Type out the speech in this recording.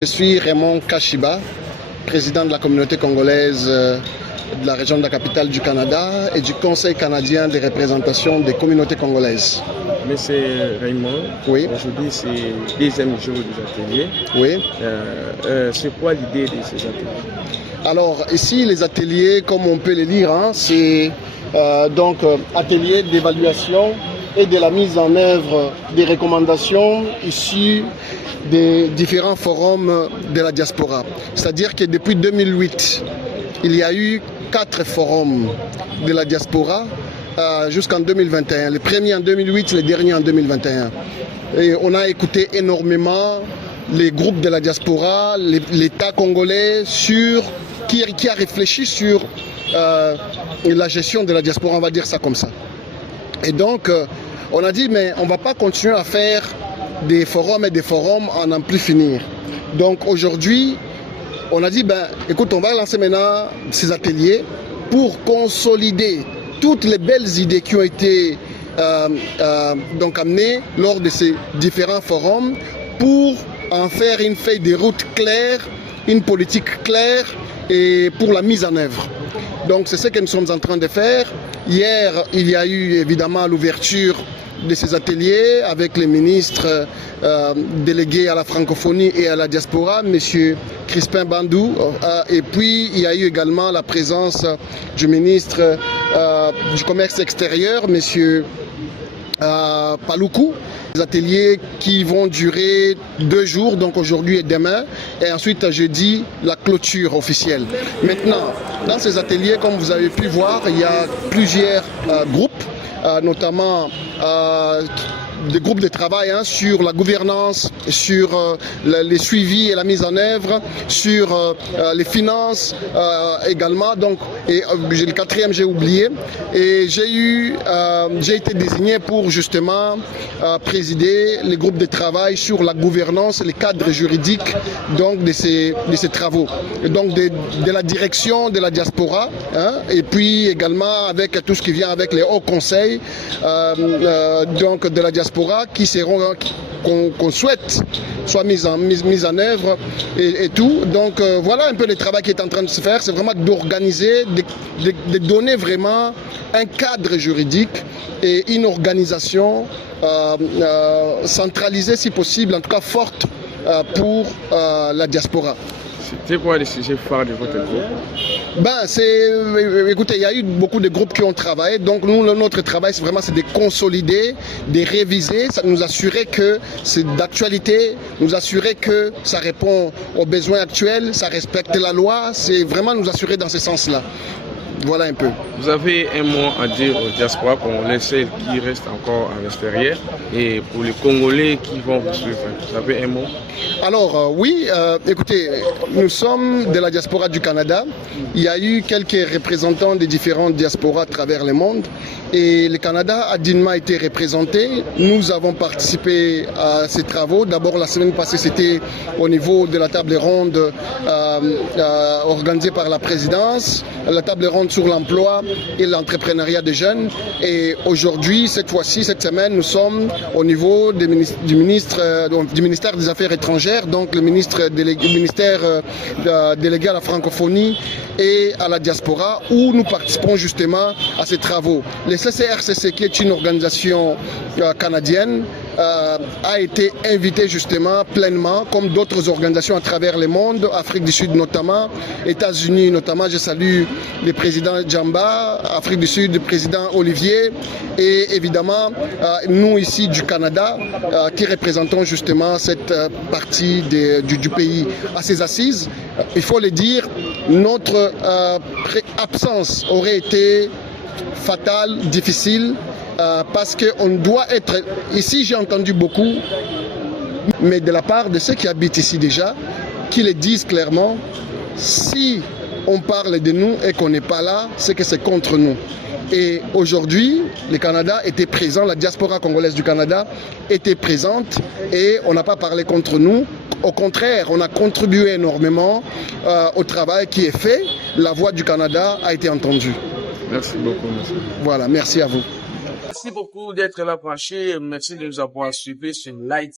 Je suis Raymond Kashiba, président de la communauté congolaise de la région de la capitale du Canada et du Conseil canadien des représentations des communautés congolaises. Monsieur Raymond, oui. Aujourd'hui c'est le deuxième jour des ateliers. Oui. C'est quoi l'idée de ces ateliers? Alors ici les ateliers, comme on peut les lire, c'est donc atelier d'évaluation et de la mise en œuvre des recommandations issues des différents forums de la diaspora. C'est-à-dire que depuis 2008, il y a eu 4 forums de la diaspora jusqu'en 2021. Le premier en 2008, le dernier en 2021. Et on a écouté énormément les groupes de la diaspora, l'État congolais, qui a réfléchi sur la gestion de la diaspora, on va dire ça comme ça. Et donc, on a dit, mais on ne va pas continuer à faire des forums et des forums à n'en plus finir. Donc aujourd'hui, on a dit, écoute, on va lancer maintenant ces ateliers pour consolider toutes les belles idées qui ont été donc amenées lors de ces différents forums pour en faire une feuille de route claire, une politique claire et pour la mise en œuvre. Donc c'est ce que nous sommes en train de faire. Hier, il y a eu évidemment l'ouverture de ces ateliers avec les ministres délégués à la francophonie et à la diaspora, M. Crispin Bandou, et puis il y a eu également la présence du ministre du commerce extérieur, M. Paluku. Des ateliers qui vont durer 2 jours, donc aujourd'hui et demain, et ensuite jeudi, la clôture officielle. Maintenant, dans ces ateliers, comme vous avez pu voir, il y a plusieurs groupes, notamment des groupes de travail sur la gouvernance, sur les suivis et la mise en œuvre, sur les finances également. Donc, et le 4e, j'ai oublié. Et j'ai été désigné pour justement présider les groupes de travail sur la gouvernance et les cadres juridiques donc, de ces travaux. Et donc de la direction de la diaspora, et puis également avec tout ce qui vient avec les hauts conseils donc de la diaspora qui seront qu'on souhaite soit mise en œuvre et tout. Donc voilà un peu le travail qui est en train de se faire, c'est vraiment d'organiser, de donner vraiment un cadre juridique et une organisation centralisée si possible, en tout cas forte pour la diaspora. C'est quoi les sujets phares de votre groupe? Écoutez, il y a eu beaucoup de groupes qui ont travaillé. Donc nous, notre travail, c'est de consolider, de réviser, ça nous assurer que c'est d'actualité, nous assurer que ça répond aux besoins actuels, ça respecte la loi. C'est vraiment nous assurer dans ce sens-là. Voilà un peu. Vous avez un mot à dire aux diasporas congolais, celles qui restent encore à l'extérieur, et pour les Congolais qui vont vous suivre, vous avez un mot? Alors oui, écoutez, nous sommes de la diaspora du Canada. Il y a eu quelques représentants des différentes diasporas à travers le monde et le Canada a dignement été représenté. Nous avons participé à ces travaux. D'abord la semaine passée, c'était au niveau de la table ronde organisée par la présidence, la table ronde sur l'emploi et l'entrepreneuriat des jeunes. Et aujourd'hui, cette fois-ci, cette semaine, nous sommes au niveau du ministère des Affaires étrangères, donc le ministère délégué à la francophonie et à la diaspora, où nous participons justement à ces travaux. Le CCRCC, qui est une organisation canadienne, a été invité justement pleinement, comme d'autres organisations à travers le monde, Afrique du Sud notamment, États-Unis notamment. Je salue le président Djamba, Afrique du Sud, le président Olivier, et évidemment nous ici du Canada, qui représentons justement cette partie du pays à ses assises. Il faut le dire, notre absence aurait été fatale, difficile, parce qu'on doit être... Ici, j'ai entendu beaucoup, mais de la part de ceux qui habitent ici déjà, qui le disent clairement, si on parle de nous et qu'on n'est pas là, c'est que c'est contre nous. Et aujourd'hui, le Canada était présent, la diaspora congolaise du Canada était présente et on n'a pas parlé contre nous. Au contraire, on a contribué énormément au travail qui est fait. La voix du Canada a été entendue. Merci beaucoup, monsieur. Voilà, merci à vous. Merci beaucoup d'être là branché. Merci de nous avoir suivis sur Light.